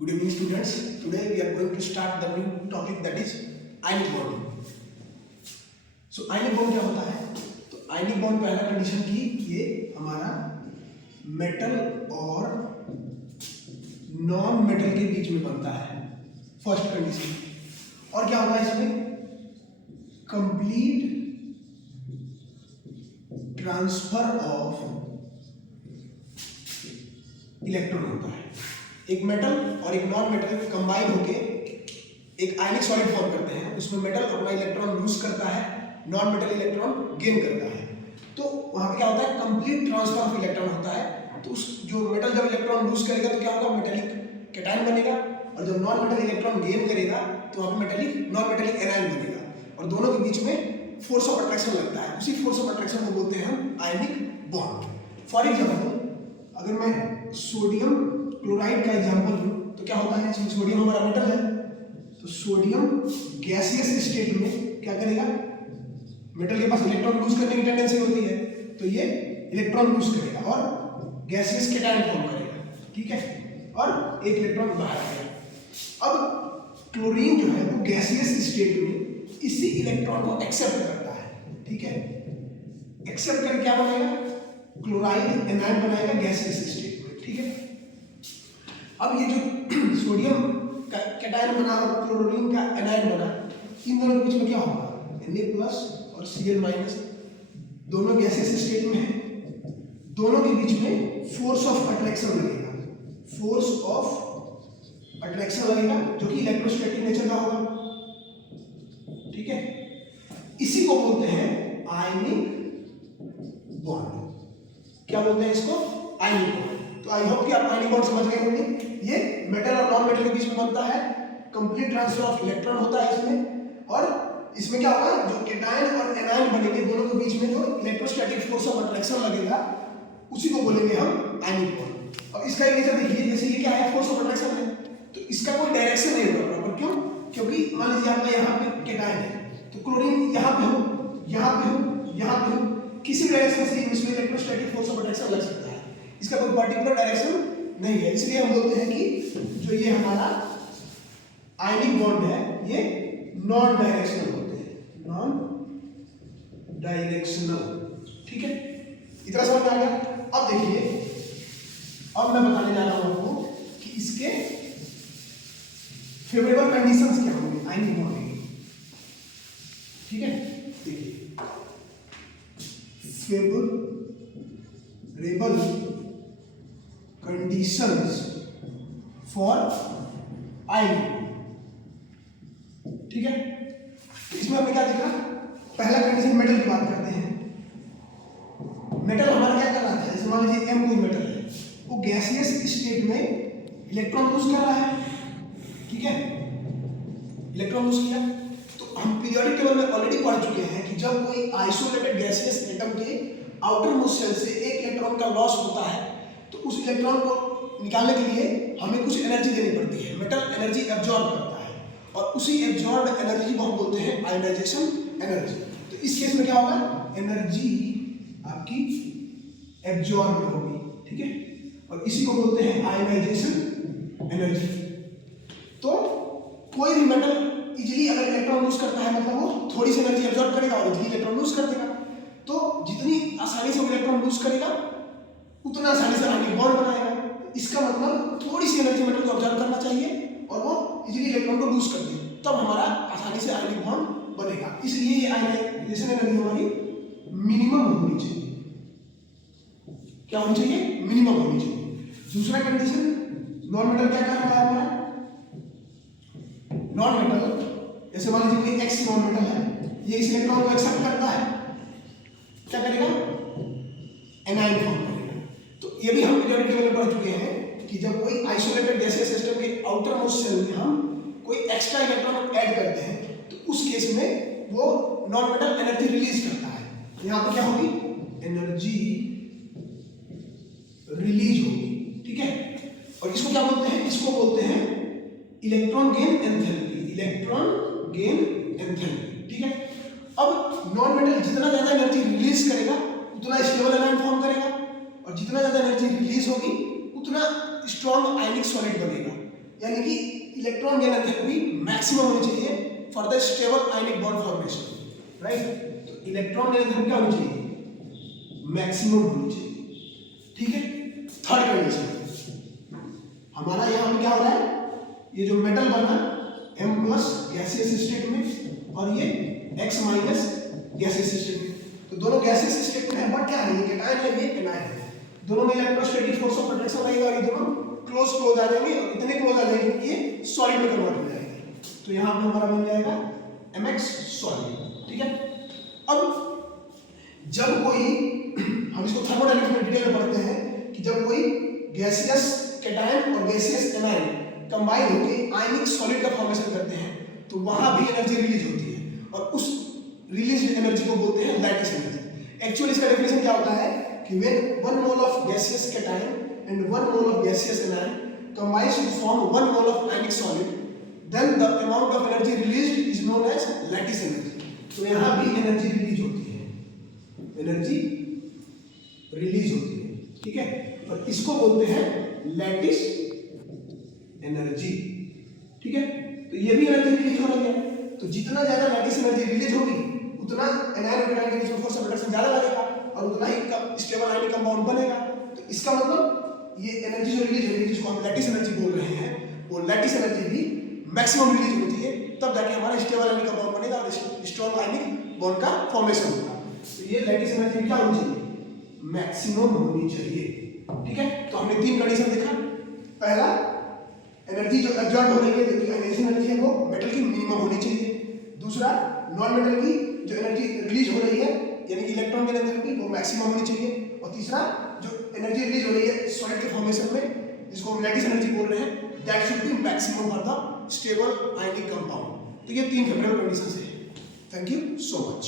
Good evening, students. Today we are going to start the new topic, that is ionic bonding. So ionic bond क्या होता है? तो ionic bond पहला condition की ये हमारा मेटल और नॉन मेटल के बीच में बनता है, फर्स्ट कंडीशन। और क्या होता है इसमें? कंप्लीट ट्रांसफर ऑफ इलेक्ट्रॉन होता है। एक मेटल और एक नॉन मेटल कंबाइन होके एक आयनिक सॉलिड फॉर्म करते हैं। उसमें मेटल अपना इलेक्ट्रॉन लूज करता है, नॉन मेटल इलेक्ट्रॉन गेन करता है। तो वहां पे क्या होता है? कंप्लीट ट्रांसफर ऑफ इलेक्ट्रॉन होता है। तो उस जो मेटल जब इलेक्ट्रॉन लूज करेगा तो क्या होगा? मेटेलिक कैटायन बनेगा, और जब नॉन मेटल इलेक्ट्रॉन गेन करेगा तो वहां पे मेटेलिक नॉन मेटेलिक एनायन बनेगा, और दोनों के बीच में फोर्स ऑफ अट्रैक्शन लगता है। उसी फोर्स ऑफ अट्रैक्शन को बोलते हैं हम आयनिक बॉन्ड। फॉर एग्जाम्पल, अगर मैं सोडियम क्लोराइड का एग्जांपल लूं तो क्या होता है? सोडियम हमारा मेटल है, तो सोडियम गैसियस स्टेट में क्या करेगा? मेटल के पास इलेक्ट्रॉन लूज करने की टेंडेंसी होती है, तो ये इलेक्ट्रॉन लूज करेगा और गैसियस कैटायन फॉर्म करेगा, ठीक है, और एक इलेक्ट्रॉन बाहर आएगा। अब क्लोरीन जो है वो गैसियस स्टेट में इसी इलेक्ट्रॉन को एक्सेप्ट करता है, ठीक है। एक्सेप्ट करके क्या बनेगा? क्लोराइड एनायन बनाएगा गैसियस स्टेट में, ठीक है। अब ये जो सोडियम का कैटायन बना और क्लोरीन का एनायन बना, इन दोनों के बीच में क्या होगा? Na+ और Cl- दोनों गैसियस स्टेट में है, दोनों के बीच में फोर्स ऑफ अट्रैक्शन लगेगा, फोर्स ऑफ अट्रैक्शन लगेगा जो कि इलेक्ट्रोस्टैटिक नेचर का होगा, ठीक है। इसी को बोलते हैं आयनिक बॉन्ड। क्या बोलते हैं इसको? Ionic bond. तो आई होप कि आप आयनिक बॉन्ड समझ गए होंगे। ये मेटल और नॉन मेटल के बीच में बनता है, कंप्लीट ट्रांसफर ऑफ इलेक्ट्रॉन होता है इसमें, और इसमें क्या होगा? जो कैटायन और एनायन बनेंगे, दोनों के बीच में जो इलेक्ट्रोस्टैटिक फोर्स ऑफ अट्रैक्शन लगेगा, उसी को बोलेंगे हम आयनिक बॉन्ड। अब इसका एक नेचर देखिए, जैसे ये क्या है? फोर्स ऑफ अट्रैक्शन है, तो इसका कोई डायरेक्शन नहीं होगा प्रॉपर। क्यों? क्योंकि मान लीजिए आपका यहाँ पे कैटायन है, तो क्लोरीन यहाँ पे हो, यहाँ पे हो, यहाँ पे हो, किसी डायरेक्शन से इसमें इलेक्ट्रोस्टैटिक फोर्स ऑफ अट्रैक्शन लग सकता है। इसका कोई पर्टिकुलर डायरेक्शन नहीं है, इसलिए हम बोलते हैं कि जो ये हमारा आयनिक बॉन्ड है ये नॉन डायरेक्शनल होते हैं, नॉन डायरेक्शनल, ठीक है। इतना समझ में आ गया? अब देखिए, अब मैं बताने जा रहा हूं आपको कि इसके फेवरेबल कंडीशंस क्या होंगे आयनिक बॉन्ड के, ठीक है। देखिए, फेवरेबल कंडीशंस फॉर आयनिक, ठीक है। इसमें हमें क्या दिखा? पहला कंडीशन मेटल की बात करते हैं। मेटल हमारा क्या कर रहा था? जैसे मान लीजिए M कोई मेटल है, वो गैसियस स्टेट में इलेक्ट्रॉन लूज कर रहा है, ठीक है, इलेक्ट्रॉन लूज किया। तो हम पीरियोडिक टेबल में ऑलरेडी पढ़ चुके हैं कि जब कोई आइसोलेटेड गैसियस एटम के आउटर मोस्ट शेल से एक इलेक्ट्रॉन का लॉस होता है, तो उस इलेक्ट्रॉन को निकालने के लिए हमें कुछ एनर्जी देनी पड़ती है। मेटल एनर्जी एब्जॉर्ब करता है, और उसी एब्जॉर्ब एनर्जी को हम बोलते हैं आयोनाइजेशन एनर्जी। तो इस केस में क्या होगा? एनर्जी आपकी एब्जॉर्ब होगी, ठीक है, और इसी को बोलते हैं आयोनाइजेशन एनर्जी। तो कोई भी मेटल इजीली अगर इलेक्ट्रॉन लूज करता है, मतलब वो थोड़ी सी एनर्जी एब्जॉर्ब करेगा और इजीली इलेक्ट्रॉन लूज कर देगा। तो जितनी आसानी से वो इलेक्ट्रॉन लूज करेगा, उतना आसानी से आयनिक बॉन्ड बनाएगा। इसका मतलब थोड़ी सी एनर्जी मेटल को ऑब्जर्व करना चाहिए और वो इजीली इलेक्ट्रॉन को लूज कर दे, तब हमारा आसानी से आयनिक बॉन्ड बनेगा। इसलिए ये आयनाइजेशन एनर्जी हमारी मिनिमम होनी चाहिए। क्या होनी चाहिए? मिनिमम होनी चाहिए। दूसरा कंडीशन, नॉन मेटल क्या कर रहा है हमारा? नॉन मेटल, जैसे मान लीजिए कोई X नॉन मेटल है, ये इस इलेक्ट्रॉन को एक्सेप्ट करता है, क्या करेगा? एनायन फॉर्म करेगा। तो ये भी हम पीरियोडिक टेबल में पढ़ चुके हैं कि जब कोई आइसोलेटेड गैसियस सिस्टम के आउटर मोस्ट शेल में हम कोई एक्स्ट्रा इलेक्ट्रॉन ऐड करते हैं, तो उस केस में वो नॉन मेटल एनर्जी रिलीज करता है। यहाँ पर क्या होगी? एनर्जी रिलीज होगी, ठीक है। और इसको क्या बोलते हैं? इसको बोलते हैं electron gain enthalpy, electron gain enthalpy, ठीक है। अब नॉन मेटल जितना ज्यादा एनर्जी रिलीज करेगा उतना स्टेबल एनायन फॉर्म करेगा, और जितना ज्यादा एनर्जी रिलीज होगी उतना स्ट्रॉन्ग आयनिक सॉलिड बनेगा। यानी कि इलेक्ट्रॉन गेन एंथैल्पी मैक्सिमम होनी चाहिए for the stable ionic bond formation, right. तो इलेक्ट्रॉन गेन एंथैल्पी क्या होनी चाहिए, मैक्सिमम होनी चाहिए, ठीक है। थर्ड कंडीशन हमारा यहाँ पे क्या हो रहा है, ये जो मेटल बना M+ गैसियस स्टेट में और ये X- गैसियस स्टेट में, तो दोनों गैसियस स्टेट में है, बट क्या है, ये कैटायन है, ये एनायन है, दोनों में इलेक्ट्रोस्टैटिक फोर्स ऑफ अट्रैक्शन लगेगा और ये दोनों क्लोज आ जाएंगे और इतने क्लोज आ जाएंगे कि ये सॉलिड में कन्वर्ट हो जाएंगे। तो यहाँ पे हमारा बन जाएगा MX सॉलिड, ठीक है। अब जब कोई हम इसको थर्मोडायनेमिक्स में डिटेल में पढ़ते हैं कि जब कोई गैसियस कैटायन और गैसियस एनायन कंबाइन होकर आयनिक सॉलिड का फॉर्मेशन करते हैं तो वहां भी एनर्जी रिलीज होती है और उस रिलीज एनर्जी को बोलते हैं लैटिस एनर्जी। एक्चुअली इसका डेफिनेशन क्या होता है कि when 1 mole of gaseous cation and 1 mole of gaseous anion combines to form 1 mole of ionic solid, then the amount of energy released is known as lattice energy। तो यहाँ भी energy release होती है, energy release होती है, ठीक है, और इसको बोलते हैं लैटिस एनर्जी, ठीक है। तो ये भी एनर्जी रिलीज हो रही है, तो जितना ज्यादा लैटिस एनर्जी रिलीज होगी उतना एनायन और कैटायन के बीच फोर्स ऑफ अट्रैक्शन ज्यादा लगेगा और उतना ही स्टेबल आयनिक कंपाउंड बनेगा। तो इसका मतलब ये एनर्जी जो रिलीज हो रही है जिसको हम लैटिस एनर्जी बोल रहे हैं, वो लैटिस एनर्जी भी मैक्सिमम रिलीज होती है, तब जाके हमारा स्टेबल आयनिक कंपाउंड बनेगा और स्ट्रॉन्ग आयनिक बॉन्ड का फॉर्मेशन होगा। तो ये लैटिस एनर्जी क्या होनी चाहिए, मैक्सिमम होनी चाहिए, ठीक है। तो हमने 3 कंडीशन देखा, पहला एनर्जी जो एब्जॉर्ब हो रही है, जो एनर्जी है वो मेटल की मिनिमम होनी चाहिए। दूसरा, नॉन मेटल की जो एनर्जी रिलीज हो रही है यानी कि इलेक्ट्रॉन की एनर्जी वो मैक्सिमम होनी चाहिए। और तीसरा, जो एनर्जी रिलीज हो रही है सॉलिड के फॉर्मेशन में जिसको हम लैटिस एनर्जी बोल रहे हैं, that should be maximum for the stable ionic compound. तो ये 3 फेवरेबल कंडीशंस हैं। Thank you so much.